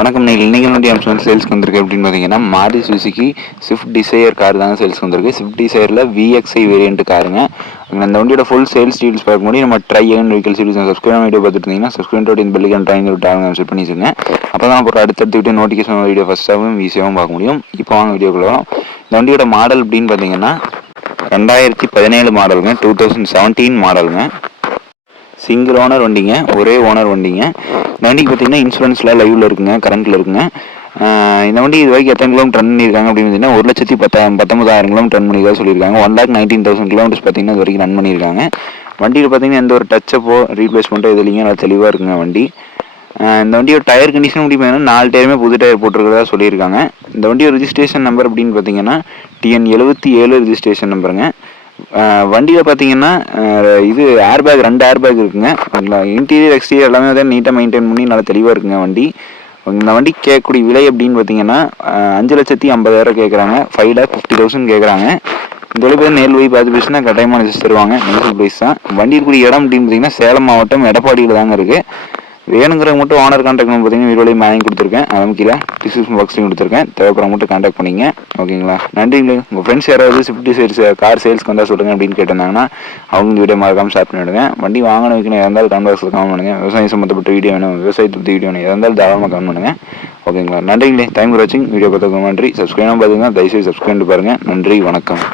வணக்கம். இன்னைக்கு அம்சம் சேல்ஸ்க்கு வந்திருக்கு அப்படின்னு பார்த்தீங்கன்னா Maruti Suzuki Swift Dzire car தாங்க சேல்ஸ்க்கு வந்திருக்கு. ஸ்விஃப்ட் டிசையரில் VXI வேரியன்ட் காருங்க. அந்த வண்டியோட ஃபுல் சேல்ஸ் டீல்ஸ் பார்க்க முடியும். நம்ம try and vehicle series subscribe video பார்த்துட்டு இருந்தீங்கன்னா சப்ஸ்கிரைப் இந்த பெல்லுக்கு ட்ரைங் விட்டு செட் பண்ணிச்சுங்க. அப்போ தான் அப்புறம் அடுத்தடுத்து விட்டு நோட்டிஃபிகேஷன் வீடியோ ஃபஸ்ட்டாகவும் ஈஸியாகவும் பார்க்க முடியும். இப்போ வாங்க வீடியோக்குள்ள வரும். இந்த வண்டியோட மாடல் அப்படின்னு பார்த்தீங்கன்னா 2017 மாடலுங்க, 2017 மாடலுங்க. சிங்கிள் ஓனர் வண்டிங்க, ஒரே ஓனர் வண்டிங்க. இந்த வண்டிக்கு பார்த்தீங்கன்னா இன்சூரன்ஸில் லைவில் இருக்குங்க, கரண்ட்டில் இருக்குங்க. இந்த வண்டி இது வரைக்கும் எத்தனை கிலோமீட்டர் ரன் பண்ணியிருக்காங்க அப்படின்னு பார்த்தீங்கன்னா 1,19,000 கிலோமீட்டர் ரன் பண்ணியிருக்கா சொல்லியிருக்காங்க. 1,19,000 கிலோமீட்டர்ஸ் பார்த்தீங்கன்னா இது வரைக்கும் ரன் பண்ணியிருக்காங்க. வண்டியில் பார்த்தீங்கன்னா எந்த ஒரு டச்சப்போ ரீப்ளேஸ்மெண்ட்டோ இது இல்லைங்க, நல்லா தெளிவாக இருக்குங்க வண்டி. இந்த வண்டியோட டயர் கண்டிஷன் அப்படி பார்த்தீங்கன்னா 4 டயருமே புது டயர் போட்டிருக்கிறதா சொல்லியிருக்காங்க. இந்த வண்டியோட ரிஜிஸ்ட்ரேஷன் நம்பர் அப்படின்னு பார்த்தீங்கன்னா TN77 ரிஜிஸ்ட்ரேஷன் நம்பருங்க. வண்டியில் பார்த்தீங்கன்னா இது ஏர்பேக் 2 ஏர்பேக் இருக்குங்க. இன்டீரியர் எக்ஸ்டீரியர் எல்லாமே தான் நீட்டாக மெயின்டைன் பண்ணி நல்லா தெளிவாக இருக்குங்க வண்டி. இந்த வண்டி கேட்கக்கூடிய விலை அப்படின்னு பார்த்தீங்கன்னா 5,50,000 கேட்குறாங்க. 5,50,000 கேட்குறாங்க. இந்த வழி பார்த்து நேரில் போய் பார்த்து பேசினா கட்டாயமாக லிஸ்ட் தருவாங்க. நெகோசியபிள் ப்ரைஸ் தான். வண்டி இருக்கக்கூடிய இடம் அப்படின்னு பார்த்தீங்கன்னா சேலம் மாவட்டம் எடப்பாடியில் தாங்க இருக்குது. வேணுங்கிறவங்க மட்டும் ஓனர் கான்டாக்ட் பண்ணி பார்த்தீங்கன்னா வீடியோலையும் மேலே கொடுத்துருக்கேன். அதுவும் கீழே டிஸ்கிரிப்ஷன் பாக்ஸ்லையும் கொடுத்துருக்கேன். தேவைப்படுற மட்டும் கான்டாக்ட் பண்ணிங்க. ஓகேங்களா? நன்றிங்களே. உங்கள் ஃப்ரெண்ட்ஸ் யாராவது ஸ்விஃப்ட் டிசைர் கார் சேல்ஸ்க்கு வந்தால் சொல்லுங்கள் அப்படின்னு கேட்டிருந்தாங்கன்னா அவங்க வீடியோ மறக்காமல் ஷேர் பண்ணிவிடுங்க. வண்டி வாங்கணும் வைக்கணும் இருந்தாலும் கமெண்ட் பாக்ஸில் கமெண்ட் பண்ணுங்கள். விவசாயம் சம்மந்தப்பட்ட வீடியோ வேணும், விவசாயத்தை பற்றி வீடியோ வேணும், இருந்தாலும் தாராளமாக கமெண்ட் பண்ணுங்கள். ஓகேங்களா? நன்றிங்களே. டைம் ஃபார் வாட்சிங். வீடியோ பார்த்ததுக்கு நன்றி. சப்ஸ்கிரைப் பார்த்துங்க. தயவுசெய்து சப்ஸ்கிரைப் பாருங்கள். நன்றி, வணக்கம்.